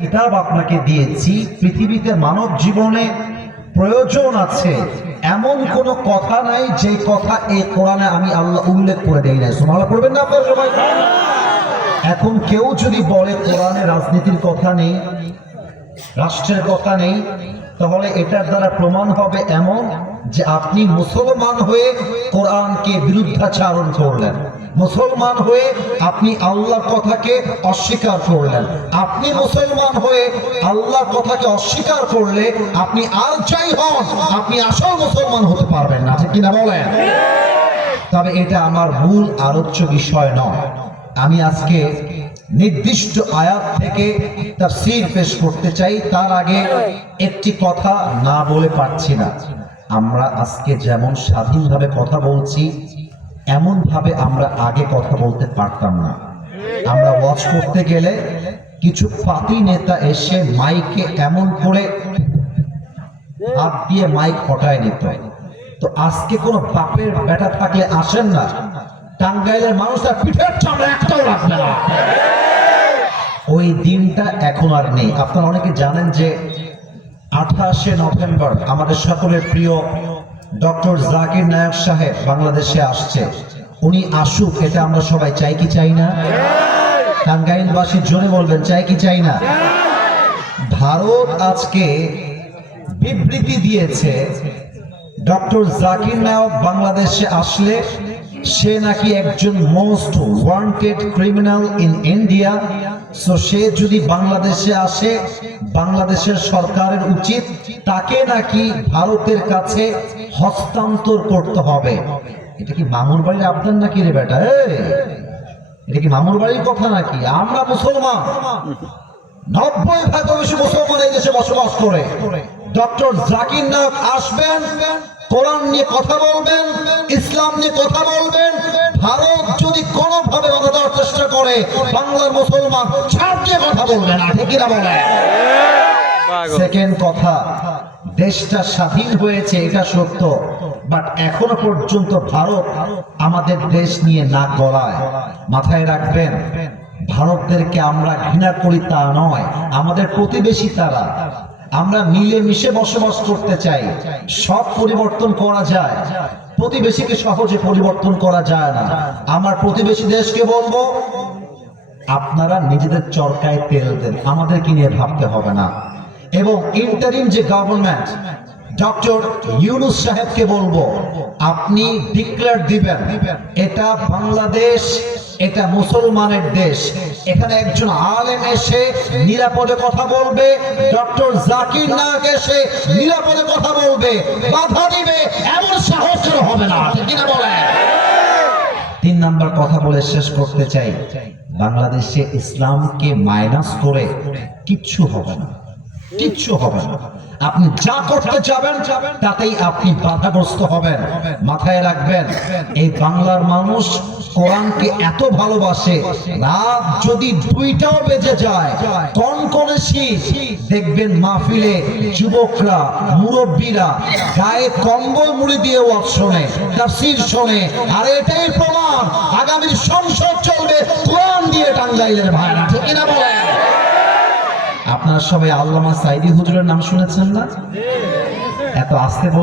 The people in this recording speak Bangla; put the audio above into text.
কিতাব আপনাকে দিয়েছি, পৃথিবীতে মানব জীবনে প্রয়োজন আছে এমন কোন কথা নাই যে কথা এই কোরআনে আমি আল্লাহ উল্লেখ করে দেই নাই। সুবহানাল্লাহ পড়বেন না আপনারা সবাই? এখন কেউ যদি বলে কোরআনে রাজনীতির কথা নেই, রাষ্ট্রের কথা নেই, তাহলে এটার দ্বারা প্রমাণ হবে এমন যে আপনি মুসলমান হয়ে কোরআনকে বিরুদ্ধাচারণ করলেন, মুসলমান হয়ে আপনি আল্লাহর কথাকে অস্বীকার করলেন। আপনি মুসলমান হয়ে আল্লাহর কথাকে অস্বীকার করলে আপনি আর যাই হন, আপনি আসল মুসলমান হতে পারবেন না, ঠিক কিনা বলেন? তবে এটা আমার মূল আলোচ্য বিষয় নয়। আমি আজকে নির্দিষ্ট আয়াত থেকে তাফসীর পেশ করতে চাই। তার আগে একটি কথা না বলে পারছি না। আমরা আজকে যেমন স্বাধীনভাবে কথা বলছি, এমন ভাবে আমরা আগে কথা বলতে পারতাম না। আমরা ওয়াজ করতে গেলে কিছু পাতি নেতা এসে মাইকে এমন করে হাত দিয়ে মাইক হটায় নিত। তো আজকে কোনো বাপের বেটা থাকলে আসেন না, টাঙ্গাইলের মানুষরা পিঠের চামড়া একটাও রাখবে না। ওই দিনটা এখন আর নেই। আপনারা অনেকে জানেন যে 28শে নভেম্বর আমাদের সকলের প্রিয় ডক্টর জাকির নায়ক সাহেব বাংলাদেশে আসছে। উনি আসুক, এটা আমরা সবাই চাই কি চাই না? টাঙ্গাইলবাসী জোরে বলবেন, চাই কি চাই না? ভারত আজকে বিবৃতি দিয়েছে ডক্টর জাকির নায়ক বাংলাদেশে আসলে সে নাকি একজন most wanted criminal in India. So সে যদি বাংলাদেশে আসে, বাংলাদেশের সরকারের উচিত তাকে নাকি ভারতের কাছে হস্তান্তর করতে হবে। এটা কি মামুর বাড়ির আবদার নাকি রে বেটা? এটা কি মামুর বাড়ির কথা নাকি? আমরা মুসলমান, 90% বেশি মুসলমান এই দেশে বসবাস করে। ডক্টর জাকির নায়ক আসবেন, কোরআন নিয়ে কথা বলবেন, ইসলাম নিয়ে কথা বলবেন। ভারত যদি কোনোভাবে বাধা দেওয়ার চেষ্টা করে, বাংলার মুসলমান ছাড় দিয়ে কথা বলবে না, ঠিক কিনা বলেন? সেকেন্ড কথা, দেশটা স্বাধীন হয়েছে এটা সত্য, বাট এখনো পর্যন্ত ভারত আমাদের দেশ নিয়ে নাক গলায়। মাথায় রাখবেন, ভারতদেরকে আমরা ঘৃণা করি তা নয়, আমাদের প্রতিবেশী তারা। আমরা মিলে মিশে বসবাস করতে চাই। সব পরিবর্তন করা যায়, প্রতিবেশীকে সহজে পরিবর্তন করা যায় না। আমার প্রতিবেশী দেশকে বলবো, আপনারা নিজেদের চরকায় তেল দেন, আমাদেরকে নিয়ে ভাবতে হবে না। এবং ইন্টারিম যে গভর্নমেন্ট, ডক্টর ইউনূস সাহেবকে বলবো, আপনি ডিক্লেয়ার দিবেন এটা বাংলাদেশ, এটা মুসলমানের দেশ। এখানে একজন আলেম এসে নিরাপদে কথা বলবে, ডক্টর জাকির নায়ক এসে নিরাপদে কথা বলবে, বাধা দিবে এমন সাহস হবে না, ঠিক কিনা বলেন? 3 নাম্বার কথা বলে শেষ করতে চাই, বাংলাদেশে ইসলামকে মাইনাস করে কিচ্ছু হবে না, কিচ্ছু হবে না। আপনি যা করতে যাবেন তাতেই আপনি বাধাগ্রস্ত হবেন। মাথায় রাখবেন, এই বাংলার মানুষ কোরআনকে এত ভালোবাসে, রাত যদি 2টাও বেজে যায়, কনকনে শীত, দেখবেন মাহফিলে যুবকরা, মুরব্বীরা গায়ে কম্বল মুড়ি দিয়ে ওয়াজ শোনে, তাফসীর শোনে। আর এটাই প্রমাণ আগামী সংসদ চলবে কোরআন দিয়ে। টাঙ্গাইলের ভাইরা, ঠিক কিনা বলেন? আপনারা সবাই আল্লামা সাইদি হুজুরের নাম শুনেছেন না? এত আস্তে